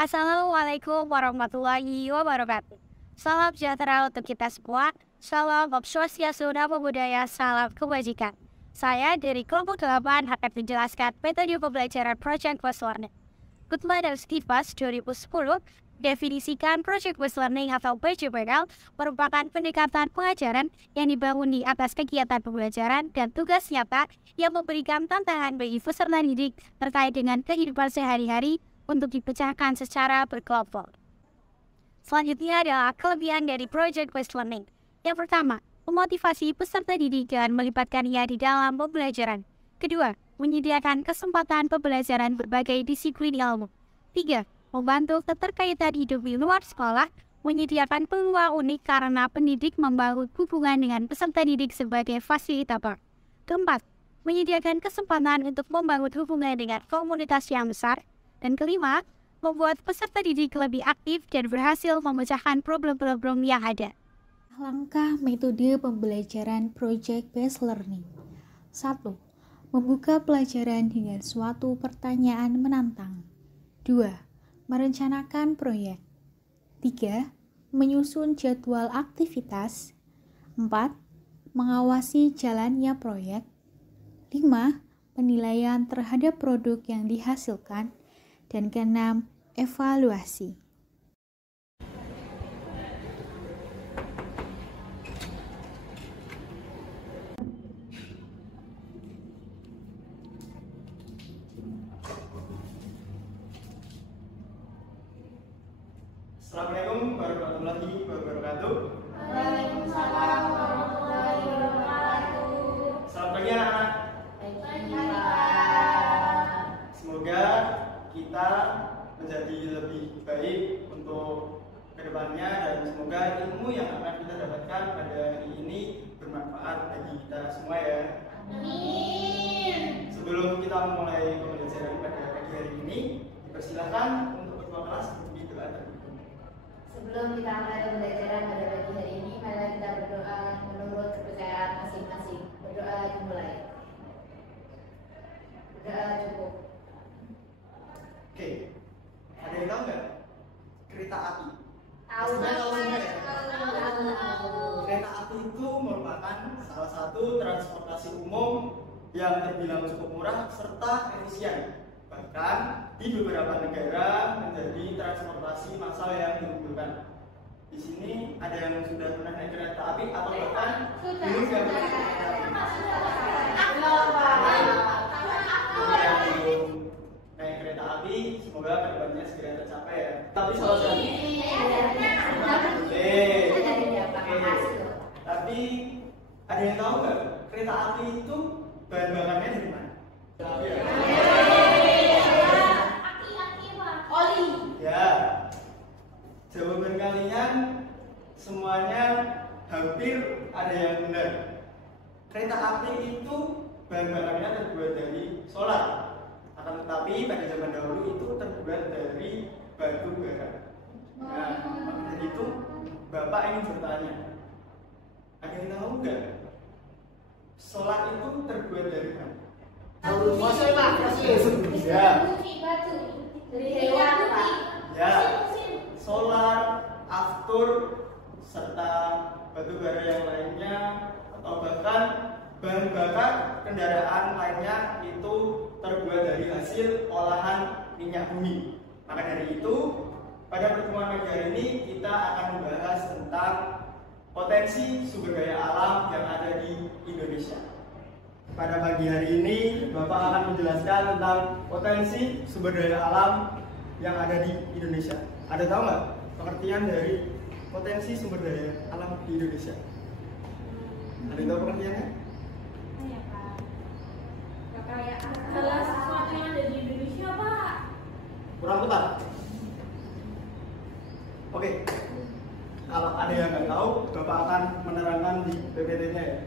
Assalamualaikum warahmatullahi wabarakatuh. Salam sejahtera untuk kita semua. Salam Om Swastiastu, Namo Buddhaya, salam kebajikan. Saya dari kelompok 8 akan menjelaskan metode pembelajaran Project Based Learning. Goodman dan Stevens 2010 definisikan Project Based Learning atau PBL merupakan pendekatan pengajaran yang dibangun di atas kegiatan pembelajaran dan tugas nyata yang memberikan tantangan bagi peserta didik terkait dengan kehidupan sehari-hari untuk dipecahkan secara berkelompok. Selanjutnya adalah kelebihan dari Project Based Learning. Yang pertama, memotivasi peserta didik dan melibatkan ia di dalam pembelajaran. Kedua, menyediakan kesempatan pembelajaran berbagai disiplin ilmu. Tiga, membantu keterkaitan hidup di luar sekolah, menyediakan peluang unik karena pendidik membangun hubungan dengan peserta didik sebagai fasilitator. Keempat, menyediakan kesempatan untuk membangun hubungan dengan komunitas yang besar. Dan kelima, membuat peserta didik lebih aktif dan berhasil memecahkan problem-problem yang ada. Langkah metode pembelajaran Project Based Learning. 1. Membuka pelajaran dengan suatu pertanyaan menantang. 2. Merencanakan proyek. 3. Menyusun jadwal aktivitas. 4. Mengawasi jalannya proyek. 5. Penilaian terhadap produk yang dihasilkan. Dan keenam, evaluasi. Assalamualaikum warahmatullahi wabarakatuh. Waalaikumsalam warahmatullahi wabarakatuh. Selamat pagi anak-anak. Semoga kita menjadi lebih baik untuk kedepannya dan semoga ilmu yang akan kita dapatkan pada hari ini bermanfaat bagi kita semua ya. Amin. Sebelum kita memulai pembelajaran pada pagi hari ini, dipersilakan untuk ketua kelas berbagi doa terlebih. Sebelum kita mulai pembelajaran pada pagi hari ini, mari kita berdoa menurut kepercayaan masing-masing. Berdoa dimulai. Berdoa cukup. Oke, ada yang tahu nggak kereta api? Tahu. Kereta api itu merupakan salah satu transportasi umum yang terbilang cukup murah serta efisien. Bahkan di beberapa negara menjadi transportasi massal yang diunggulkan. Di sini ada yang sudah pernah naik kereta api atau bahkan belum yang pernah naik kereta api. Yang belum naik kereta api, semoga kedepannya segera tercapai ya. Tapi salah satu Tapi ada yang tahu nggak kereta api itu bahan bakarnya dari mana? Oli. Ya, jawaban kalian semuanya hampir ada yang benar. Kereta api itu bahan bakarnya terbuat dari solar. Akan tetapi pada zaman dahulu itu terbuat dari batu bara. Nah, maka dari itu Bapak ingin bertanya, ada yang tahu nggak solar itu terbuat dari mana? Ya. Dari hewan, Pak. Ya, solar, aftur, serta batu bara yang lainnya atau bahkan bahan bakar kendaraan lainnya itu terbuat dari hasil olahan minyak bumi. Maka dari itu, pada pertemuan pagi hari ini kita akan membahas tentang potensi sumber daya alam yang ada di Indonesia. Pada pagi hari ini, Bapak akan menjelaskan tentang potensi sumber daya alam yang ada di Indonesia. Ada tahu nggak pengertian dari potensi sumber daya alam di Indonesia? Ada yang tahu pengertiannya? Adalah sesuatu yang ada di Indonesia, Pak. Kurang tepat. Oke. Kalau ada yang nggak tahu, Bapak akan menerangkan di PPT-nya ya.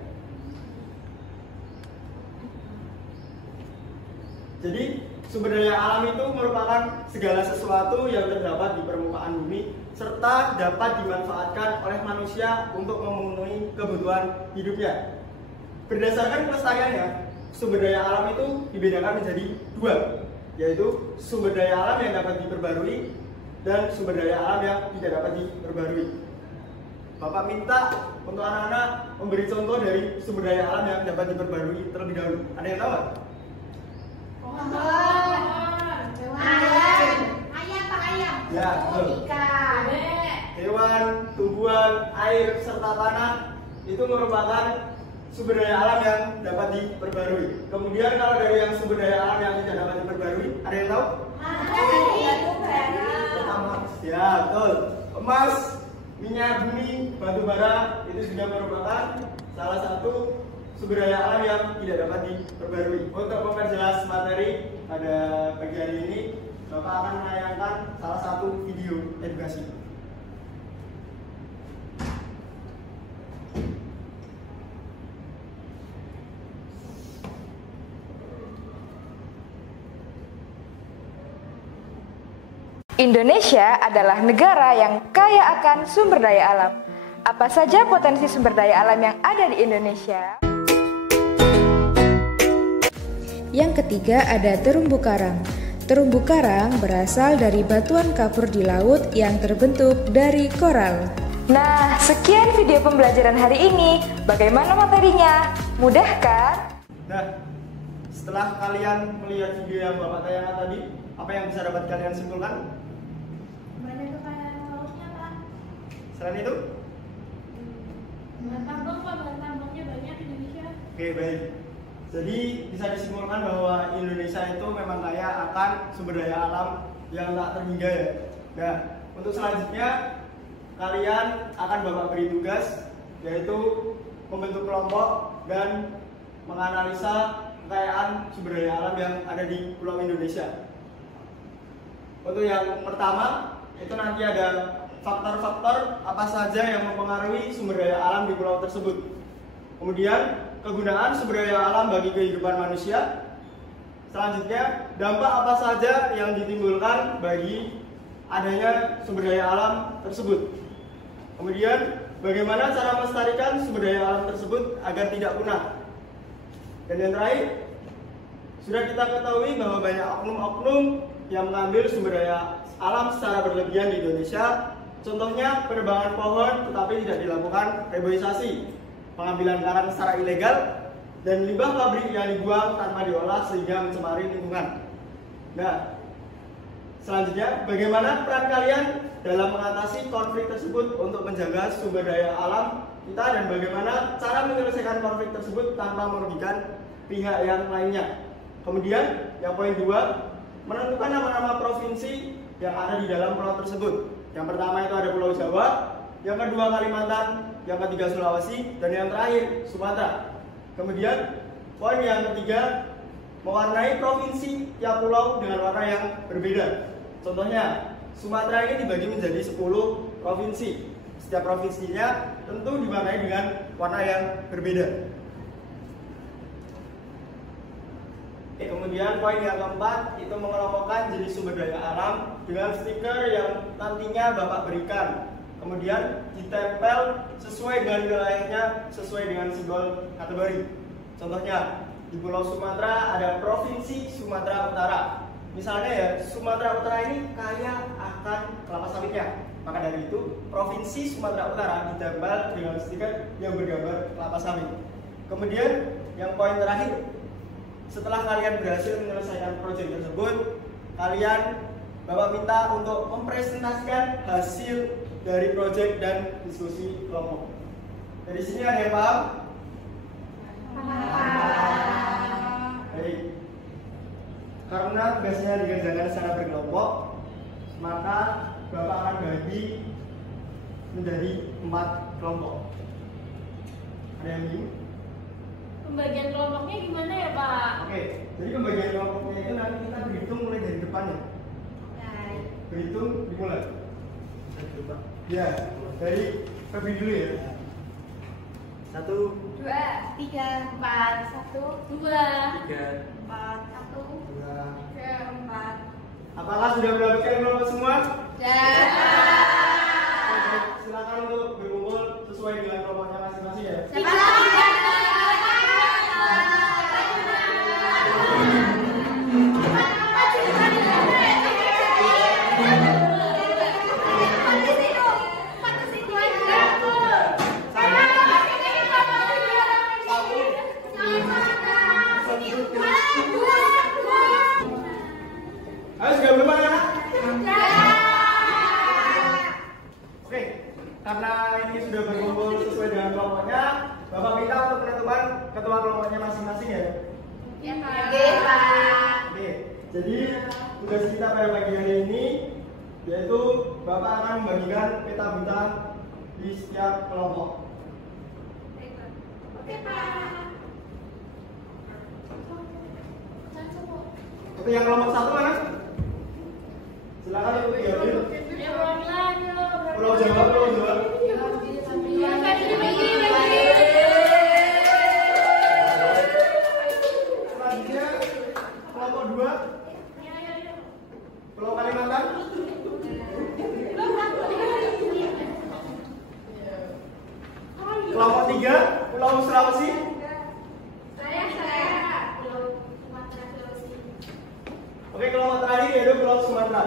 Jadi sumber daya alam itu merupakan segala sesuatu yang terdapat di permukaan bumi serta dapat dimanfaatkan oleh manusia untuk memenuhi kebutuhan hidupnya. Berdasarkan pelestariannya, sumber daya alam itu dibedakan menjadi dua, yaitu sumber daya alam yang dapat diperbarui dan sumber daya alam yang tidak dapat diperbarui. Bapak minta untuk anak-anak memberi contoh dari sumber daya alam yang dapat diperbarui terlebih dahulu. Ada yang tahu nggak? Ayam. Ya, betul. Ikan. Hewan, tumbuhan, air, serta tanah itu merupakan sumber daya alam yang dapat diperbarui. Kemudian kalau dari yang sumber daya alam yang tidak dapat diperbarui, ada yang tahu? Ya, betul. Emas, minyak bumi, batu bara itu juga merupakan salah satu sumber daya alam yang tidak dapat diperbarui. Untuk memperjelas materi pada pagi hari ini, Bapak akan menayangkan salah satu video edukasi. Indonesia adalah negara yang kaya akan sumber daya alam. Apa saja potensi sumber daya alam yang ada di Indonesia? Yang ketiga ada terumbu karang. Terumbu karang berasal dari batuan kapur di laut yang terbentuk dari koral. Nah, sekian video pembelajaran hari ini. Bagaimana materinya? Mudah kan? Nah, setelah kalian melihat video yang Bapak tayangkan tadi, apa yang bisa dapat kalian simpulkan? Banyak kekayaan lautnya, Pak. Selain itu? Bahan tambangnya banyak di Indonesia. Oke, baik. Jadi bisa disimpulkan bahwa Indonesia itu memang kaya akan sumber daya alam yang tak terhingga ya. Nah, untuk selanjutnya kalian akan Bapak beri tugas, yaitu membentuk kelompok dan menganalisa kekayaan sumber daya alam yang ada di Pulau Indonesia. Untuk yang pertama, itu nanti ada faktor-faktor apa saja yang mempengaruhi sumber daya alam di pulau tersebut. Kemudian, kegunaan sumber daya alam bagi kehidupan manusia. Selanjutnya, dampak apa saja yang ditimbulkan bagi adanya sumber daya alam tersebut. Kemudian, bagaimana cara melestarikan sumber daya alam tersebut agar tidak punah. Dan yang terakhir, sudah kita ketahui bahwa banyak oknum-oknum yang mengambil sumber daya alam secara berlebihan di Indonesia. Contohnya penebangan pohon tetapi tidak dilakukan reboisasi, pengambilan karang secara ilegal, dan limbah pabrik yang dibuang tanpa diolah sehingga mencemari lingkungan. Nah, selanjutnya bagaimana peran kalian dalam mengatasi konflik tersebut untuk menjaga sumber daya alam kita, dan bagaimana cara menyelesaikan konflik tersebut tanpa merugikan pihak yang lainnya. Kemudian yang poin 2, menentukan nama-nama provinsi yang ada di dalam pulau tersebut. Yang pertama itu ada Pulau Jawa, yang kedua Kalimantan, yang ketiga Sulawesi, dan yang terakhir Sumatera. Kemudian poin yang ketiga, mewarnai provinsi tiap pulau dengan warna yang berbeda. Contohnya, Sumatera ini dibagi menjadi 10 provinsi. Setiap provinsinya tentu diwarnai dengan warna yang berbeda. Kemudian poin yang keempat itu mengelompokkan jenis sumber daya alam dengan stiker yang nantinya Bapak berikan. Kemudian ditempel sesuai dengan wilayahnya, sesuai dengan simbol kategori. Contohnya, di Pulau Sumatera ada Provinsi Sumatera Utara. Misalnya ya, Sumatera Utara ini kaya akan kelapa sawitnya. Maka dari itu, Provinsi Sumatera Utara ditempel dengan stiker yang bergambar kelapa sawit. Kemudian, yang poin terakhir, setelah kalian berhasil menyelesaikan proyek tersebut, kalian Bapak minta untuk mempresentasikan hasil dari proyek dan diskusi kelompok. Dari sini ada yang paham? Baik. Karena tugasnya dikerjakan secara berkelompok, maka Bapak akan bagi menjadi 4 kelompok. Ada yang bingung? Pembagian kelompoknya gimana ya, Pak? Oke, jadi pembagian kelompoknya itu nanti kita berhitung mulai dari depannya. Berhitung dimulai. Ya, dari Febri dulu ya. 1, 2, 3, 4, 1, 2, 3, 4, 1, 2. 3, 4. Apakah sudah mendapatkan kelompok semua? Dan Silakan untuk berkumpul sesuai dengan kelompoknya masing-masing ya. karena ini sudah berkumpul sesuai dengan kelompoknya, Bapak minta untuk menentukan ketua kelompoknya masing-masing ya. Ya Pak. Oke Pak. Oke, jadi tugas kita pada pagi hari ini yaitu Bapak akan membagikan peta buta di setiap kelompok. Oke Pak. Oke, yang kelompok 1 mana? Silakan Ibu diambil. Pulau Jawa, Pulau Jawa. Selanjutnya kelompok 2. Pulau Kalimantan. Kelompok 3, Pulau Sulawesi. Oke, kelompok terakhir yaitu Pulau Sumatera.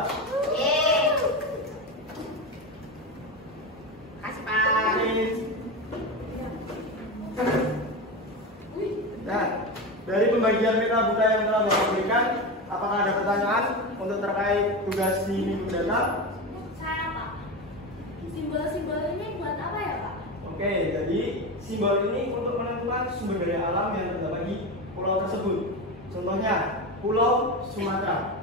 Kasih Pak. Nah, dari pembagian peta buta yang telah Bapak berikan, apakah ada pertanyaan untuk terkait tugas di minggu mendatang? Saya Pak. Simbol-simbol ini buat apa ya Pak? Oke, jadi simbol ini untuk menentukan sumber daya alam yang terdapat di pulau tersebut. Contohnya, Pulau Sumatera.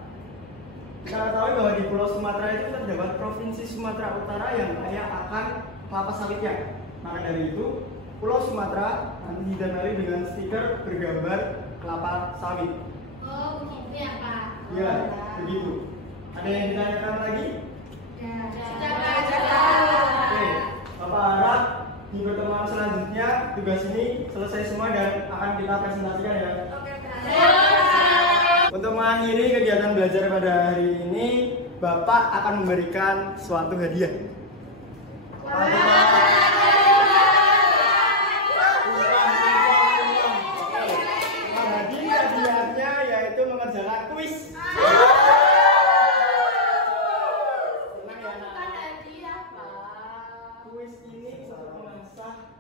Kita ketahui bahwa di Pulau Sumatera itu terdapat Provinsi Sumatera Utara yang kaya akan kelapa sawitnya. Maka dari itu, Pulau Sumatera nanti didanai dengan stiker bergambar kelapa sawit. Oh, begitu ya Pak. Ya, begitu. Ada yang ditanyakan lagi? Sudah Pak. Oke, Bapak harap di pertemuan selanjutnya tugas ini selesai semua dan akan kita presentasikan ya. Oke Pak. Untuk mengakhiri kegiatan belajar pada hari ini, Bapak akan memberikan suatu hadiah. Hadiahnya yaitu mengerjakan kuis. Senang ya, Nak? Kuis ini untuk mengasah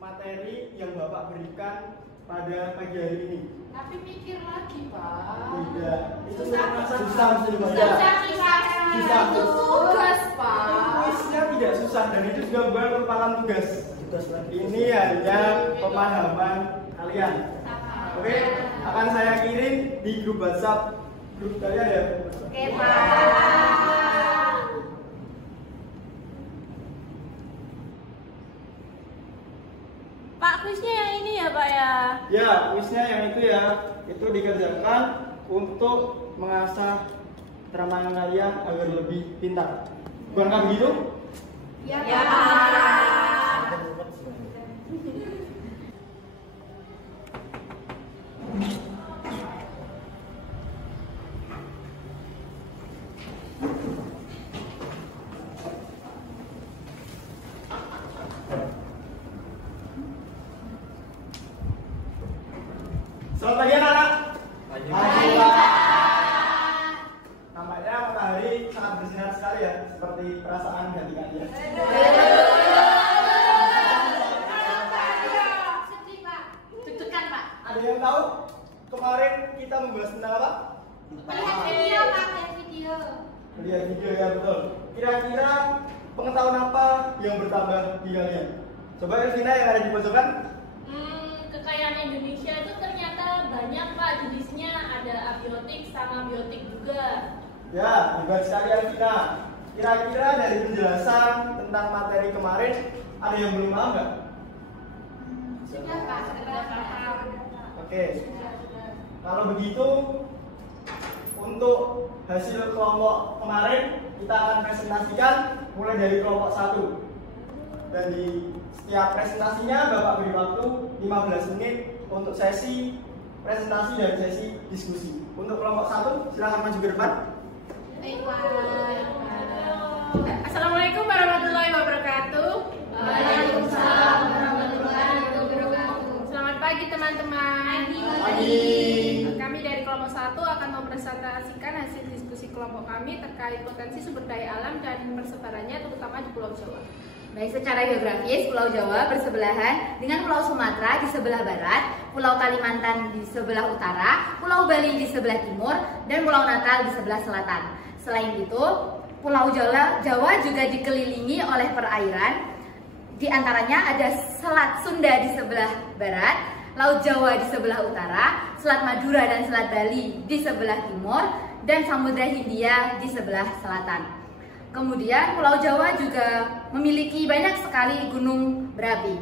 materi yang Bapak berikan pada pagi hari ini. Tapi mikir lagi Pak. Tidak, itu Susah. susah mesti dibaca. Susah. Itu tugas Pak. Kuisnya tidak susah dan itu juga bukan merupakan tugas. Ini hanya pemahaman kalian. Oke, akan saya kirim di grup WhatsApp grup kalian ya. Oke Pak. Pak, kuisnya yang ini ya Pak ya? Ya, kuisnya yang itu ya, itu dikerjakan untuk mengasah keterampilan kalian agar lebih pintar. Bukankah begitu? Ya Pak. Selamat pagi anak-anak. Pagi Pak. Nampaknya matahari sangat bersinar sekali ya, seperti perasaan hati kalian. Sedih Pak. Deg-degan Pak. Ada yang tahu kemarin kita membahas tentang apa? Melihat video Pak, lihat video. Melihat video ya, betul. Kira-kira pengetahuan apa yang bertambah di kalian? Coba Elvina yang ada di pojokan. Kekayaan Indonesia itu ternyata banyak Pak, jenisnya ada abiotik sama biotik juga. Ya, hebat sekali Elvina. Kira-kira dari penjelasan tentang materi kemarin ada yang belum paham nggak? Sudah Pak, sudah paham. Oke. Kalau begitu, untuk hasil kelompok kemarin kita akan presentasikan mulai dari kelompok 1. Dan di setiap presentasinya Bapak beri waktu 15 menit untuk sesi presentasi dan sesi diskusi. Untuk kelompok 1, silakan maju ke depan. Baik Pak. Assalamualaikum warahmatullahi wabarakatuh. Waalaikumsalam warahmatullahi wabarakatuh. Selamat pagi teman-teman. Pagi. Kami dari kelompok 1 akan mempresentasikan hasil diskusi kelompok kami terkait potensi sumber daya alam dan persebarannya terutama di Pulau Jawa. Baik, secara geografis Pulau Jawa bersebelahan dengan Pulau Sumatera di sebelah barat, Pulau Kalimantan di sebelah utara, Pulau Bali di sebelah timur, dan Pulau Natal di sebelah selatan. Selain itu, Pulau Jawa juga dikelilingi oleh perairan Di antaranya ada Selat Sunda di sebelah barat, Laut Jawa di sebelah utara, Selat Madura dan Selat Bali di sebelah timur, dan Samudra Hindia di sebelah selatan. Kemudian Pulau Jawa juga memiliki banyak sekali gunung berapi.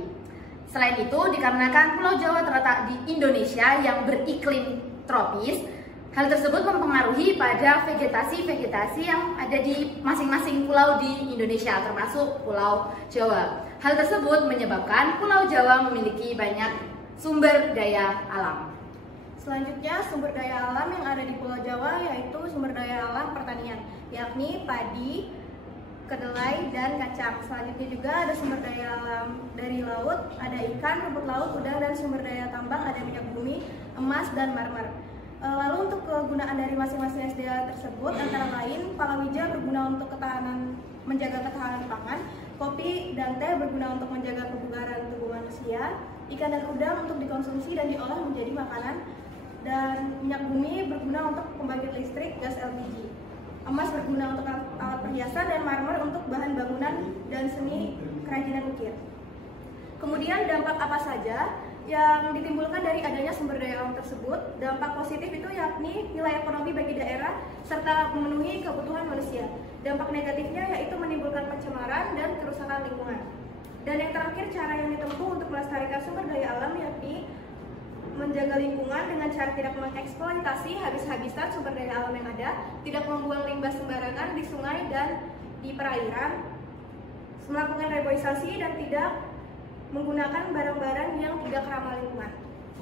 Selain itu, dikarenakan Pulau Jawa terletak di Indonesia yang beriklim tropis, hal tersebut mempengaruhi pada vegetasi-vegetasi yang ada di masing-masing pulau di Indonesia, termasuk Pulau Jawa. Hal tersebut menyebabkan Pulau Jawa memiliki banyak sumber daya alam. Selanjutnya, sumber daya alam yang ada di Pulau Jawa yaitu sumber daya alam pertanian, yakni padi, kedelai, dan kacang. Selanjutnya juga ada sumber daya alam dari laut, ada ikan, rumput laut, udang, dan sumber daya tambang, ada minyak bumi, emas, dan marmer. Lalu untuk kegunaan dari masing-masing SDA tersebut antara lain palawija berguna untuk menjaga ketahanan pangan, kopi dan teh berguna untuk menjaga kebugaran tubuh manusia, ikan dan udang untuk dikonsumsi dan diolah menjadi makanan, dan minyak bumi berguna untuk pembangkit listrik gas LPG. Emas berguna untuk alat perhiasan dan marmer untuk bahan bangunan dan seni kerajinan ukir. Kemudian dampak apa saja yang ditimbulkan dari adanya sumber daya alam tersebut? Dampak positif itu yakni nilai ekonomi bagi daerah serta memenuhi kebutuhan manusia. Dampak negatifnya yaitu menimbulkan pencemaran dan kerusakan lingkungan. Dan yang terakhir, cara yang ditempuh untuk melestarikan sumber daya alam yakni menjaga lingkungan dengan cara tidak mengeksploitasi habis-habisan sumber daya alam yang ada, tidak membuang limbah sembarangan di sungai dan di perairan, melakukan reboisasi, dan tidak menggunakan barang-barang yang tidak ramah lingkungan.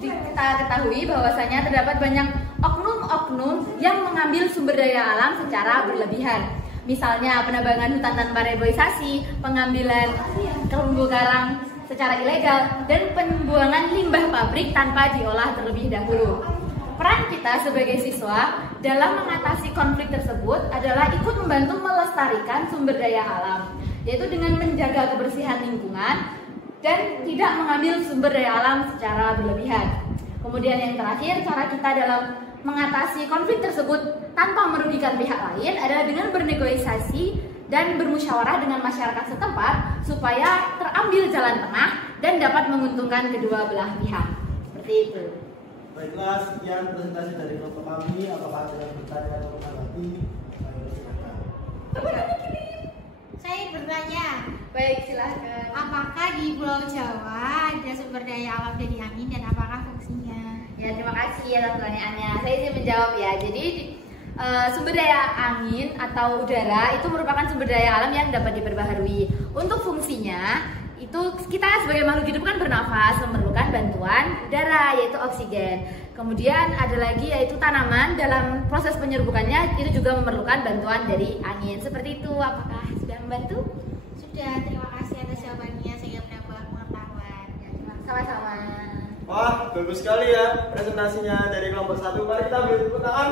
Kita ketahui bahwasanya terdapat banyak oknum-oknum yang mengambil sumber daya alam secara berlebihan. Misalnya penebangan hutan tanpa reboisasi, pengambilan terumbu karang secara ilegal, dan pembuangan limbah pabrik tanpa diolah terlebih dahulu. Peran kita sebagai siswa dalam mengatasi konflik tersebut adalah ikut membantu melestarikan sumber daya alam, yaitu dengan menjaga kebersihan lingkungan dan tidak mengambil sumber daya alam secara berlebihan. Kemudian yang terakhir, cara kita dalam mengatasi konflik tersebut tanpa merugikan pihak lain adalah dengan bernegosiasi dan bermusyawarah dengan masyarakat setempat supaya terambil jalan tengah dan dapat menguntungkan kedua belah pihak. Seperti itu. Baiklah, sekian presentasi dari kelompok kami. Apakah ada yang bertanya atau menanggapi? Saya bertanya, Baik, silahkan. apakah di Pulau Jawa ada sumber daya alam dari angin dan apakah fungsinya? Ya, terima kasih atas pertanyaannya. Saya izin menjawab ya. Jadi sumber daya angin atau udara itu merupakan sumber daya alam yang dapat diperbaharui. Untuk fungsinya, itu kita sebagai makhluk hidup kan bernafas, memerlukan bantuan udara yaitu oksigen. Kemudian ada lagi yaitu tanaman, dalam proses penyerbukannya itu juga memerlukan bantuan dari angin. Seperti itu. Apakah sudah membantu? Sudah, terima kasih atas jawabannya, sehingga menambah pengetahuan. Sama-sama. Wah, bagus sekali ya presentasinya dari kelompok 1. Mari kita beri tepuk tangan.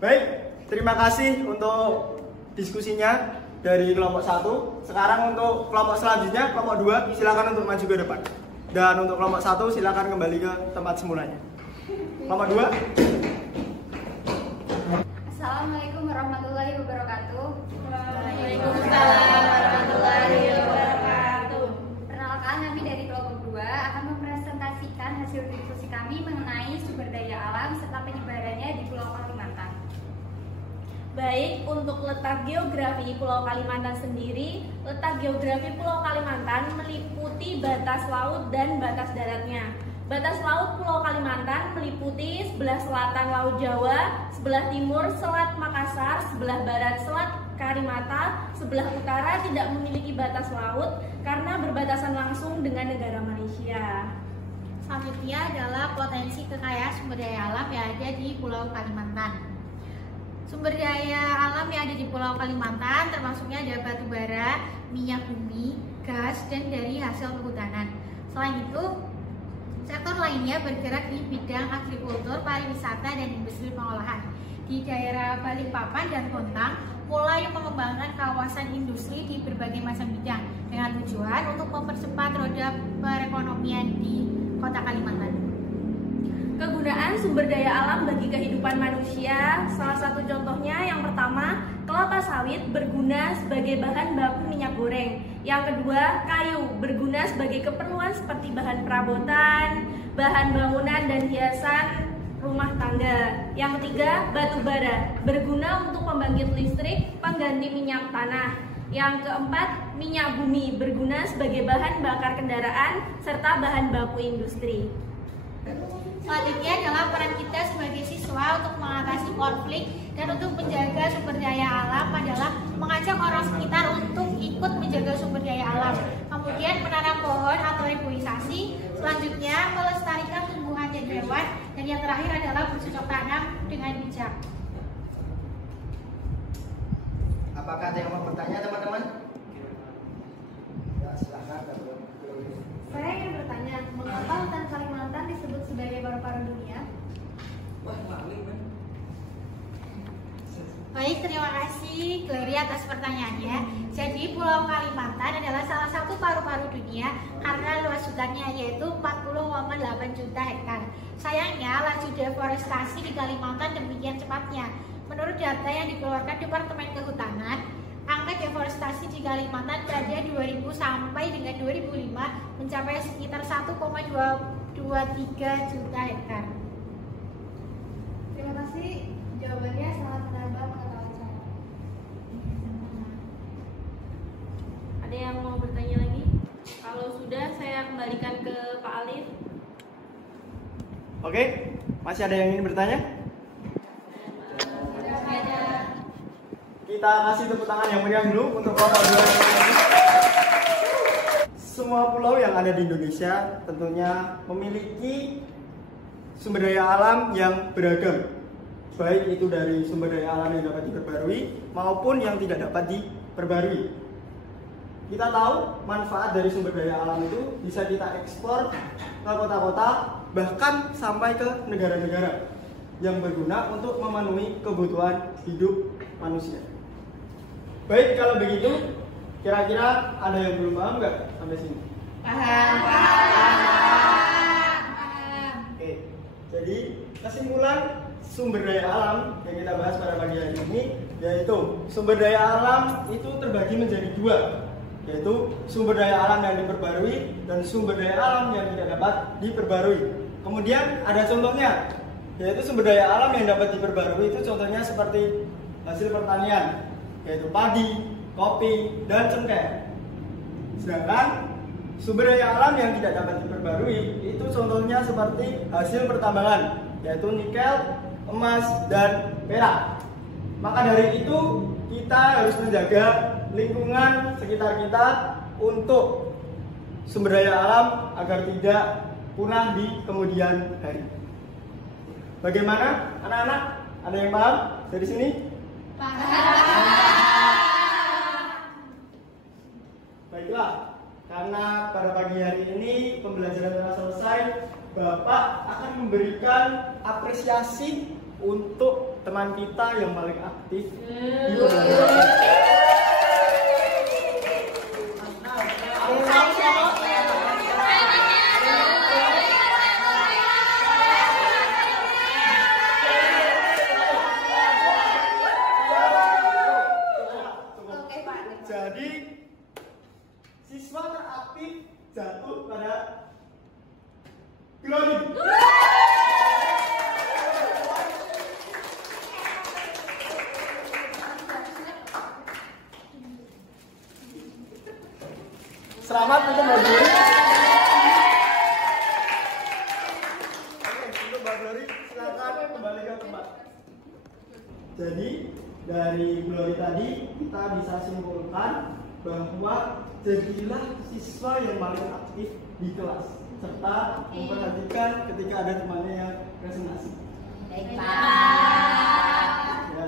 Baik, terima kasih untuk diskusinya dari kelompok 1. Sekarang untuk kelompok selanjutnya, kelompok 2, silakan untuk maju ke depan. Dan untuk kelompok 1, silakan kembali ke tempat semulanya. Kelompok 2. Assalamualaikum warahmatullahi wabarakatuh. Waalaikumsalam warahmatullahi wabarakatuh. Perkenalkan, kami dari kelompok 2 akan mempresentasikan hasil diskusi kami mengenai sumber daya alam serta penyebarannya di Pulau Kalimantan. Baik, untuk letak geografi Pulau Kalimantan sendiri, letak geografi Pulau Kalimantan meliputi batas laut dan batas daratnya. Batas laut Pulau Kalimantan meliputi sebelah selatan Laut Jawa, sebelah timur Selat Makassar, sebelah barat Selat Karimata, sebelah utara tidak memiliki batas laut karena berbatasan langsung dengan negara Malaysia. Selanjutnya adalah potensi kekayaan sumber daya alam yang ada di Pulau Kalimantan. Sumber daya alam yang ada di Pulau Kalimantan termasuknya ada batu bara, minyak bumi, gas, dan dari hasil kehutanan. Selain itu, sektor lainnya bergerak di bidang agrikultur, pariwisata, dan industri pengolahan. Di daerah Balikpapan dan Bontang mulai mengembangkan kawasan industri di berbagai macam bidang dengan tujuan untuk mempercepat roda perekonomian di Kota Kalimantan. Kegunaan sumber daya alam bagi kehidupan manusia, salah satu contohnya yang pertama, kelapa sawit sawit berguna sebagai bahan baku minyak goreng. Yang kedua, kayu berguna sebagai keperluan seperti bahan perabotan, bahan bangunan dan hiasan rumah tangga. Yang ketiga, batu bara berguna untuk pembangkit listrik, pengganti minyak tanah. Yang keempat, minyak bumi berguna sebagai bahan bakar kendaraan serta bahan baku industri. Selanjutnya adalah peran kita sebagai siswa untuk mengatasi konflik dan untuk menjaga sumber daya alam adalah mengajak orang sekitar untuk ikut menjaga sumber daya alam. Kemudian menanam pohon atau reboisasi. Selanjutnya melestarikan tumbuhan dan hewan. Dan yang terakhir adalah bercocok tanam dengan bijak. Apakah ada yang mau bertanya teman-teman? Ya, silakan. Saya ingin bertanya, mengapa hutan Kalimantan disebut sebagai paru-paru dunia? Baik, terima kasih Gloria atas pertanyaannya. Jadi Pulau Kalimantan adalah salah satu paru-paru dunia karena luas hutannya yaitu 40,8 juta hektar. Sayangnya laju deforestasi di Kalimantan demikian cepatnya. Menurut data yang dikeluarkan Departemen Kehutanan, angka deforestasi di Kalimantan pada 2000 sampai dengan 2005 mencapai sekitar 1,23 juta hektar. Terima kasih, jawabannya sangat menambah pengetahuan saya. Ada yang mau bertanya lagi? Kalau sudah, saya kembalikan ke Pak Alif. Oke, masih ada yang ingin bertanya? Kita kasih tepuk tangan yang meriah dulu untuk Bapak Dua. Semua pulau yang ada di Indonesia tentunya memiliki sumber daya alam yang beragam, baik itu dari sumber daya alam yang dapat diperbarui maupun yang tidak dapat diperbarui. Kita tahu manfaat dari sumber daya alam itu bisa kita ekspor ke kota-kota, bahkan sampai ke negara-negara yang berguna untuk memenuhi kebutuhan hidup manusia. Baik, kalau begitu, kira-kira ada yang belum paham nggak sampai sini? Paham. Oke, jadi kesimpulan sumber daya alam yang kita bahas pada pagi hari ini yaitu sumber daya alam itu terbagi menjadi dua, yaitu sumber daya alam yang diperbarui dan sumber daya alam yang tidak dapat diperbarui. Kemudian ada contohnya, yaitu sumber daya alam yang dapat diperbarui itu contohnya seperti hasil pertanian, yaitu padi, kopi, dan cengkeh. Sedangkan sumber daya alam yang tidak dapat diperbarui itu contohnya seperti hasil pertambangan, yaitu nikel, emas, dan perak. Maka dari itu kita harus menjaga lingkungan sekitar kita untuk sumber daya alam agar tidak punah di kemudian hari. Bagaimana anak-anak? Ada yang paham dari sini? Baiklah, karena pada pagi hari ini pembelajaran telah selesai, Bapak akan memberikan apresiasi untuk teman kita yang paling aktif di pembelajaran. Jadi siswa teraktif jatuh pada Glory. Selamat untuk Mbak Glory. Untuk Mbak Glory, silakan kembali ke tempat. Jadi dari Glory tadi kita bisa simpulkan bahwa jadilah siswa yang paling aktif di kelas serta memperhatikan ketika ada temannya yang presentasi. Baik, Pak. Ya,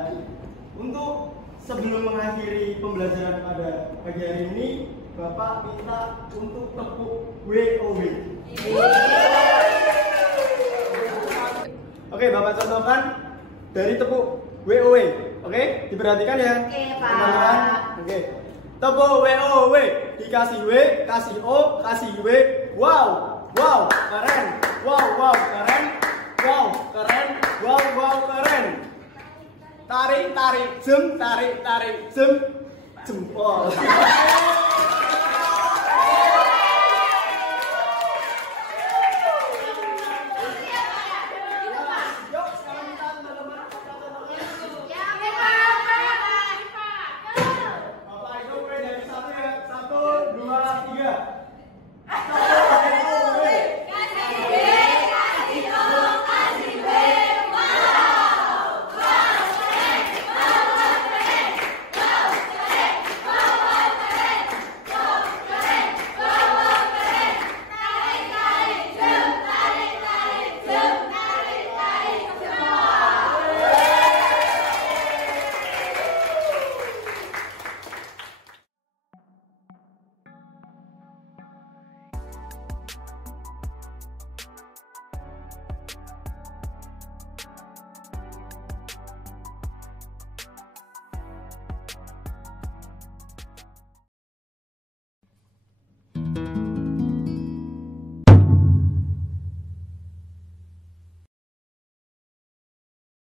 untuk sebelum mengakhiri pembelajaran pada pagi hari ini, Bapak minta untuk tepuk WOW. Oke, Bapak contohkan dari tepuk WOW. Oke, diperhatikan ya. Oke, Pak. Teman-teman. Oke. Tepuk WOW, dikasih W, kasih O, kasih W. Wow, wow, keren. Wow, wow, keren. Wow, keren. Wow, wow, keren. tarik jem, jempol.